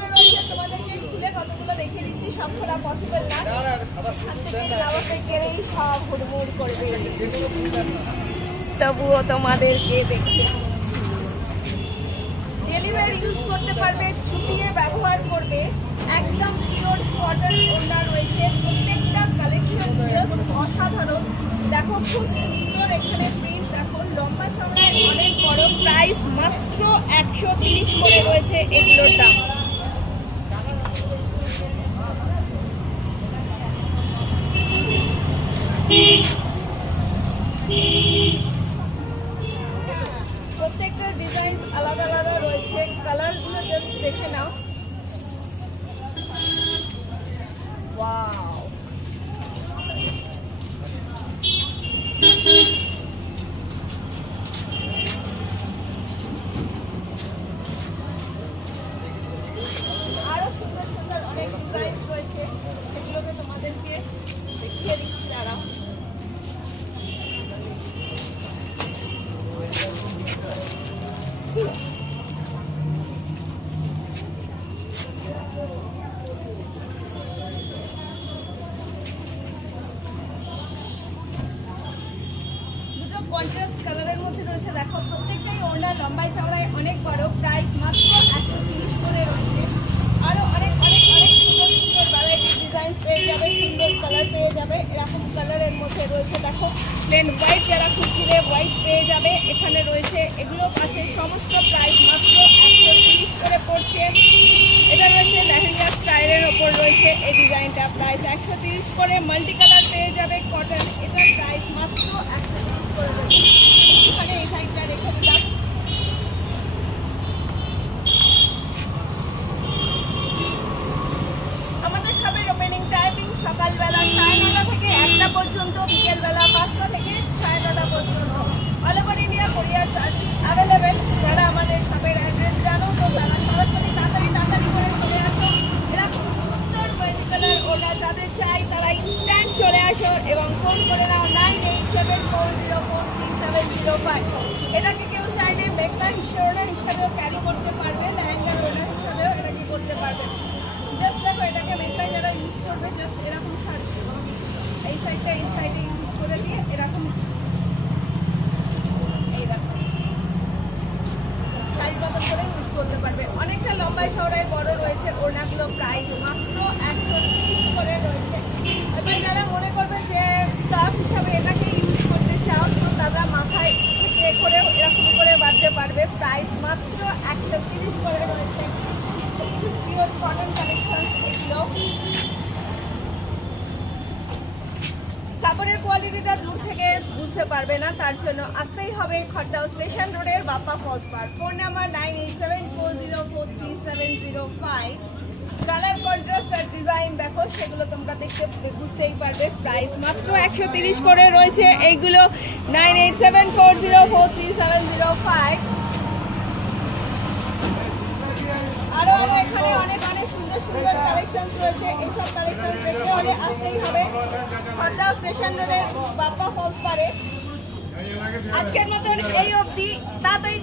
করে রয়েছে তোমাদেরকে খুলে কতগুলো দেখিয়ে দিচ্ছি, সব খোলা পসিবল না, গেলেই সব হুড়মুড় করবে, তবুও তোমাদেরকে দেখিয়ে ডেলিভারি ইউজ করতে পারবে, ছুটিয়ে ব্যবহার করবে। একদম পিওর কটন ওড়না রয়েছে, প্রত্যেকটা কালেকশন জাস্ট অসাধারণ। দেখো খুব সুন্দর এখানে প্রিন্ট, দেখো লম্বা চওড়ায় অনেক বড়, প্রাইস মাত্র 130 করে রয়েছে এগুলোর দাম। প্রত্যেকটা ডিজাইন আলাদা আলাদা রয়েছে, কালারগুলো জাস্ট দেখে নাও। ওয়াও, আরো সুন্দর সুন্দর অনেক ডিজাইন রয়েছে, সেগুলোকে তোমাদেরকে দেখিয়ে দিচ্ছি দাঁড়াও। কন্ট্রাস্ট কালারের মধ্যে রয়েছে, দেখো প্রত্যেকটাই ওড়না লম্বায় চওড়ায় অনেক বড়, প্রাইস মাত্র 130 করে রয়েছে। আরো অনেক অনেক অনেক সুন্দর সুন্দর ভ্যারাইটি ডিজাইন পেয়ে যাবে, সুন্দর কালার পেয়ে যাবে। এরকম কালারের মধ্যে রয়েছে, দেখো প্লেন হোয়াইট, যারা খুঁজছিলে হোয়াইট পেয়ে যাবে, এখানে রয়েছে। এগুলো আছে সমস্ত প্রাইস মাত্র 130 করে পড়ছে। এটা রয়েছে লেহেঙ্গা স্টাইলের ওপর রয়েছে এই ডিজাইনটা, প্রাইস 130 করে। মাল্টি কালার পেয়ে যাবে কটন, এটার প্রাইস মাত্র 130 করে রয়েছে। এখানে এই সাইডটা রেখে দিলাম। আমাদের সবের ওপেনিং টাইমিং সকালবেলা 9:30 থেকে 1টা পর্যন্ত, বিকেলবেলা 5টা থেকে 9:30 পর্যন্ত। অল ওভার ইন্ডিয়া কোরিয়ার সার্ভিস অ্যাভেলেবেল। যারা আমাদের সবের অ্যাড্রেস জানো তো তারা সরাসরি তাড়াতাড়ি করে চলে আসো। এরকম সুন্দর মাল্টি কালার ওড়না যাদের চাই তারা ইনস্ট্যান্ট চলে আসো এবং ফোন করে নাও 9874043705। এটাকে কেউ চাইলে মেঘলা হিসেবেও ক্যারি করতে পারবে, লেহেঙ্গার ওড়না হিসেবেও এটাকে করতে পারবে। জাস্ট দেখো এটাকে মেঘলায় যারা ইউজ করবে জাস্ট এরকম শাড়ি এই সাইডটা এই সাইডে ইউজ করে দিয়ে এরকম এই দেখো শাড়ি বদল করে ইউজ করতে পারবে। অনেকটা লম্বায় চওড়ায় বড় রয়েছে ওড়নাগুলো, প্রাইস মাত্র 130 করে রয়েছে। এবার যারা মনে করবে যে স্কার্ফ হিসাবে এটাকে ইউজ করতে চাও তো তারা মাথায় করেও এরকম করে বাঁধতে পারবে, প্রাইস মাত্র 130 করে রয়েছে। পিওর কটন কালেকশন এগুলো। কাপড়ের কোয়ালিটিটা দূর থেকে বুঝতে পারবে না, তার জন্য আসতেই হবে খড়দাও স্টেশন রোডের Bappa falls bar. Phone number 9874043705। Colour contrast আর ডিজাইন দেখো সেগুলো তোমরা দেখতে বুঝতেই পারবে, প্রাইস মাত্র 130 করে রয়েছে এইগুলো। 9874043705। আরো এখানে অনেক অনেক সুন্দর সুন্দর কালেকশন রয়েছে, এইসব কালেকশন দেখতে হলে আসতেই হবে খড়দাও স্টেশন রোডের বাপ্পা ফলস বারে। আজকের মতন এই অবধি, তাড়াতাড়ি